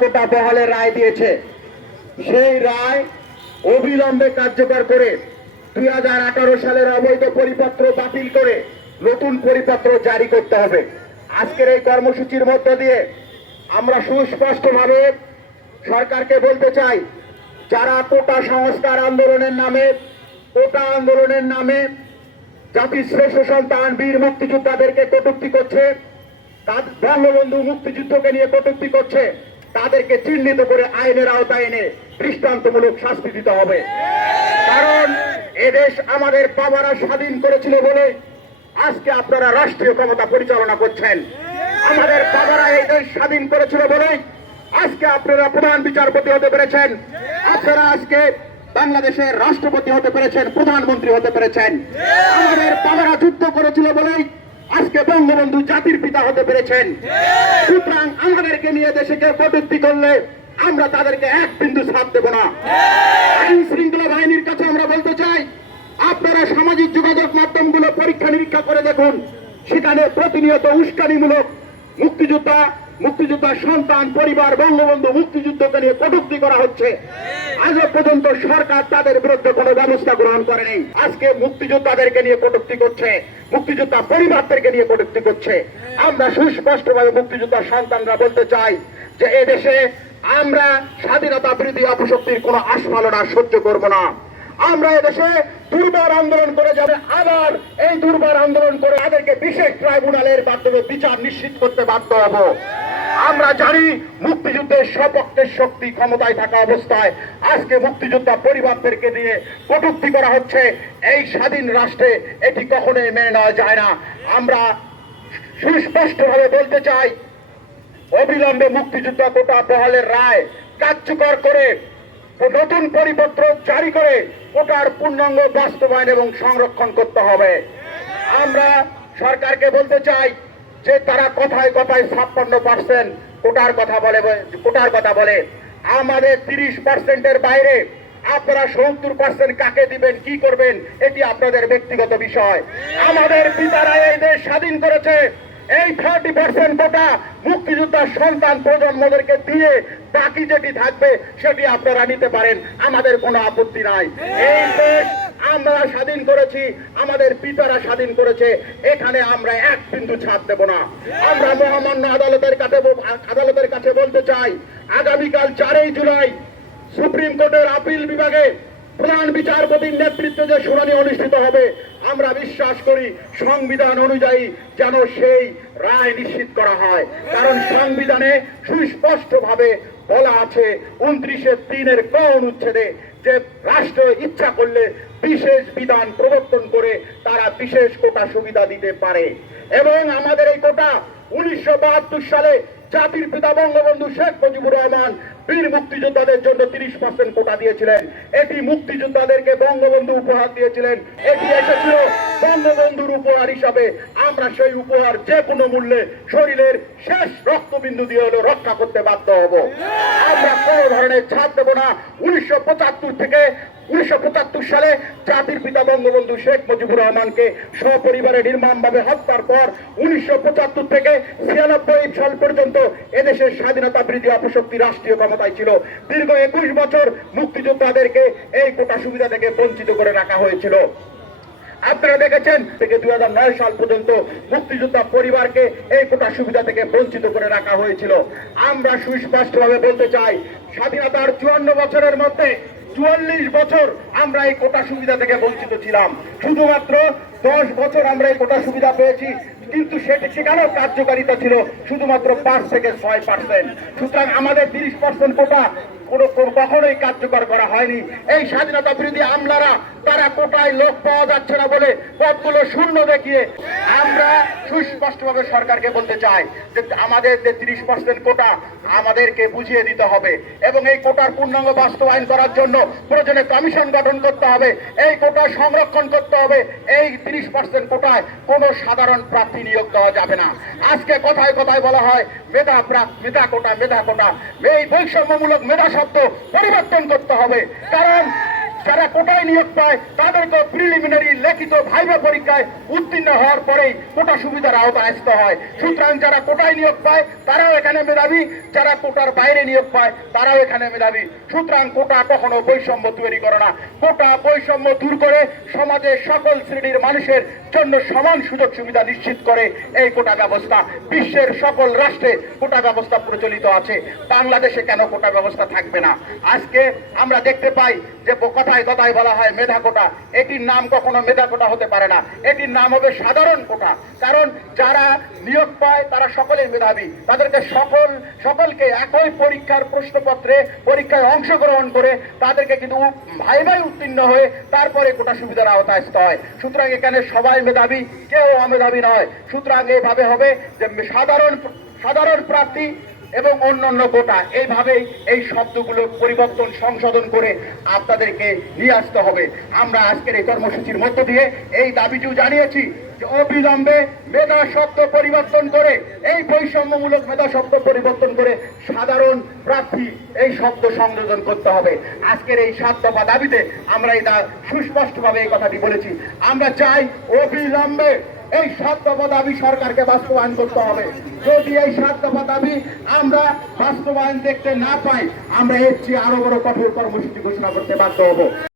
কোটা বহালের রায় দিয়েছে, সেই রায় অবিলম্বে কার্যকর করে 2018 সালের অবৈধ পরিপত্র বাতিল করে নতুন পরিপত্র জারি করতে হবে। আজকের এই কর্মসূচির মধ্য দিয়ে আমরা সুস্পষ্টভাবে সরকারকে বলতে চাই, যারা কোটা সংস্কার আন্দোলনের নামে, কোটা আন্দোলনের নামে জাতির শ্রেষ্ঠ সন্তান বীর মুক্তিযোদ্ধাদেরকে কটূক্তি করছে, বঙ্গবন্ধু মুক্তিযুদ্ধকে নিয়ে কটূক্তি করছে, তাদেরকে চিহ্নিত করে আইনের আওতায় এনে দৃষ্টান্তমূলক শাস্তি দিতে হবে। কারণ এদেশ আমাদের বাবারা স্বাধীন করেছিল বলে আজকে আপনারা রাষ্ট্রীয় ক্ষমতা পরিচালনা করছেন। আমাদের বাবারা এই দেশ স্বাধীন করেছিল বলে আজকে আপনারা প্রধান বিচারপতি হতে পেরেছেন, আপনারা আজকে বাংলাদেশের রাষ্ট্রপতি হতে পেরেছেন, প্রধানমন্ত্রী হতে পেরেছেন। আমাদের বাবারা যুদ্ধ করেছিল বলেই আজকে বঙ্গবন্ধু জাতির পিতা হতে পেরেছেন। সুতরাং আমাদেরকে নিয়ে দেশে কেউ কটূক্তি করলে আমরা তাদেরকে এক বিন্দু ছাড় দেব না। আইন শৃঙ্খলা বাহিনীর কাছে আমরা বলতে চাই, আপনারা সামাজিক যোগাযোগ মাধ্যমগুলো পরীক্ষা নিরীক্ষা করে দেখুন, সেখানে প্রতিনিয়ত উস্কানিমূলক মুক্তিযোদ্ধা সন্তান পরিবার বঙ্গবন্ধু মুক্তিযুদ্ধকে নিয়ে কটূক্তি করা হচ্ছে। আজও পর্যন্ত সরকার তাদের বিরুদ্ধে কোনো ব্যবস্থা গ্রহণ করেনি। আজকে মুক্তিযোদ্ধাদেরকে নিয়ে কটূক্তি করছে, মুক্তিযোদ্ধা পরিবারদেরকে নিয়ে কটূক্তি করছে। আমরা সুস্পষ্টভাবে মুক্তিযোদ্ধা সন্তানরা বলতে চাই যে এদেশে আমরা স্বাধীনতা বিরোধী অপশক্তির কোনো আস্ফালনা সহ্য করব না। আমরা এদেশে দুর্বার আন্দোলন করে যাবে, আবার এই দুর্বার আন্দোলন করে তাদেরকে বিশেষ ট্রাইব্যুনালের মাধ্যমে বিচার নিশ্চিত করতে বাধ্য হব। আমরা জানি মুক্তিযুদ্ধের সপক্ষের শক্তি ক্ষমতায় থাকা অবস্থায় আজকে মুক্তিযোদ্ধা পরিবারদেরকে দিয়ে কটূক্তি করা হচ্ছে। এই স্বাধীন রাষ্ট্রে এটি কখনোই মেনে নেওয়া যায় না। আমরা সুস্পষ্টভাবে বলতে চাই, অবিলম্বে মুক্তিযোদ্ধা কোটা বহালের রায় কার্যকর করে নতুন পরিপত্র জারি করে কোটার পূর্ণাঙ্গ বাস্তবায়ন এবং সংরক্ষণ করতে হবে। আমরা সরকারকে বলতে চাই যে তারা কথায় কথায় 56% কোটার কথা বলে, আমাদের 30%-এর বাইরে আপনারা 70% কাকে দিবেন, কি করবেন, এটি আপনাদের ব্যক্তিগত বিষয়। আমাদের পিতারা এই দেশ স্বাধীন করেছে, এই 30% কোটা মুক্তিযোদ্ধার সন্তান প্রজন্মদেরকে দিয়ে বাকি যেটি থাকবে সেটি আপনারা নিতে পারেন, আমাদের কোনো আপত্তি নাই। এই দেশ আমরা স্বাধীন করেছি, আমাদের পিতারা স্বাধীন করেছে, এখানে আমরা এক বিন্দু ছাড় দেব না। আমরা মহামান্য আদালতের কাছে বলতে চাই, আগামীকাল 4 জুলাই সুপ্রিম কোর্টের আপিল বিভাগে প্রধান বিচারপতির নেতৃত্বে যে শুনানি অনুষ্ঠিত হবে, আমরা বিশ্বাস করি সংবিধান অনুযায়ী যেন সেই রায় নিশ্চিত করা হয়। কারণ সংবিধানে সুস্পষ্টভাবে বলা আছে 29(3) ক অনুচ্ছেদে যে রাষ্ট্র ইচ্ছা করলে বিশেষ বিধান প্রবর্তন করে তারা বিশেষ কোটা সুবিধা দিতে পারে। এবং আমাদের এই কোটা 1972 সালে জাতির পিতা বঙ্গবন্ধু শেখ মুজিবুর রহমান বীর মুক্তিযোদ্ধাদের জন্য 30% কোটা দিয়েছিলেন। এটি মুক্তিযোদ্ধাদেরকে বঙ্গবন্ধু উপহার দিয়েছিলেন, এটি এসেছিল বঙ্গবন্ধুর উপহার হিসাবে। আমরা সেই উপহার যে কোনো মূল্যে শরীরের শেষ রক্তবিন্দু দিয়ে হলো রক্ষা করতে বাধ্য হব। আমরা কোনো ধরনের ছাড় দেব না। 1975 সালে জাতির পিতা বঙ্গবন্ধু শেখ মুজিবুর রহমানকে সপরিবারে নির্মমভাবে হত্যার পর 1975 থেকে 96 সাল পর্যন্ত এদেশের স্বাধীনতা বিরোধী অপশক্তি রাষ্ট্রীয় ক্ষমতায় ছিল। দীর্ঘ 21 বছর মুক্তিযোদ্ধাদেরকে এই কোটা সুবিধা থেকে বঞ্চিত করে রাখা হয়েছিল। আপনারা দেখেছেন থেকে 2009 সাল পর্যন্ত মুক্তিযোদ্ধা পরিবারকে এই কোটা সুবিধা থেকে বঞ্চিত করে রাখা হয়েছিল। আমরা সুস্পষ্টভাবে বলতে চাই, স্বাধীনতার 54 বছরের মধ্যে 44 বছর আমরা এই কোটা সুবিধা থেকে বঞ্চিত ছিলাম। শুধুমাত্র 10 বছর আমরা এই কোটা সুবিধা পেয়েছি, কিন্তু সেখানেও কার্যকারিতা ছিল শুধুমাত্র 5 থেকে 6%। সুতরাং আমাদের 30% কোটা কখনোই কার্যকর করা হয়নি। এই স্বাধীনতা বিরোধী আমলারা তারা কোটায় লোক পাওয়া যাচ্ছে না বলে পদগুলো শূন্য দেখিয়ে আমরা সুস্পষ্টভাবে সরকারকে বলতে চাই যে আমাদের যে 30% কোটা আমাদেরকে বুঝিয়ে দিতে হবে এবং এই কোটার পূর্ণাঙ্গ বাস্তবায়ন করার জন্য প্রয়োজনে কমিশন গঠন করতে হবে, এই কোটা সংরক্ষণ করতে হবে। এই 30% কোটায় কোনো সাধারণ প্রার্থী নিয়োগ দেওয়া যাবে না। আজকে কথায় কথায় বলা হয় মেধা কোটা। এই বৈষম্যমূলক মেধা শব্দ পরিবর্তন করতে হবে। কারণ যারা কোটায় নিয়োগ পায় তাদেরকে প্রিলিমিনারি লিখিত ভাইভা পরীক্ষায় উত্তীর্ণ হওয়ার পরেই কোটা সুবিধার আওতায় আসতে হয়। সুতরাং যারা কোটায় নিয়োগ পায় তারাও এখানে মেধাবী, যারা কোটার বাইরে নিয়োগ পায় তারাও এখানে মেধাবী। সুতরাং কোটা কখনো বৈষম্য তৈরি করে না। কোটা বৈষম্য দূর করে সমাজের সকল শ্রেণীর মানুষের জন্য সমান সুযোগ সুবিধা নিশ্চিত করে এই কোটা ব্যবস্থা। বিশ্বের সকল রাষ্ট্রে কোটা ব্যবস্থা প্রচলিত আছে, বাংলাদেশে কেন কোটা ব্যবস্থা থাকবে না? আজকে আমরা দেখতে পাই যে কথায় কথায় বলা হয় মেধা কোটা। এটির নাম কখনো মেধা কোটা হতে পারে না, এটির নাম হবে সাধারণ কোটা। কারণ যারা নিয়োগ পায় তারা সকলেই মেধাবী, তাদেরকে সকলকে একই পরীক্ষার প্রশ্নপত্রে পরীক্ষায় অংশগ্রহণ করে তাদেরকে কিন্তু ভাইভাই উত্তীর্ণ হয়ে তারপরে কোটা সুবিধার আওতায় আসতে হয়। সুতরাং এখানে সবাই মেধাবী, কেউ অমেধাবী নয়। সুতরাং এইভাবে হবে যে সাধারণ প্রার্থী এবং অন্যান্য কোটা, এইভাবেই এই শব্দগুলো পরিবর্তন সংশোধন করে আপনাদেরকে নিয়ে আসতে হবে। আমরা আজকের এই কর্মসূচির মধ্য দিয়ে এই দাবিটিও জানিয়েছি যে অবিলম্বে মেধা শব্দ পরিবর্তন করে, এই বৈষম্যমূলক মেধা শব্দ পরিবর্তন করে সাধারণ প্রার্থী এই শব্দ সংযোজন করতে হবে। আজকের এই 7 দফা দাবিতে আমরা সুস্পষ্টভাবে এই কথাটি বলেছি। আমরা চাই অবিলম্বে এই 7 দফা দাবি সরকারকে বাস্তবায়ন করতে হবে। যদি এই 7 দফা দাবি আমরা বাস্তবায়ন দেখতে না পাই, আমরা এর চেয়ে আরো বড় কঠোর কর্মসূচি ঘোষণা করতে বাধ্য হব।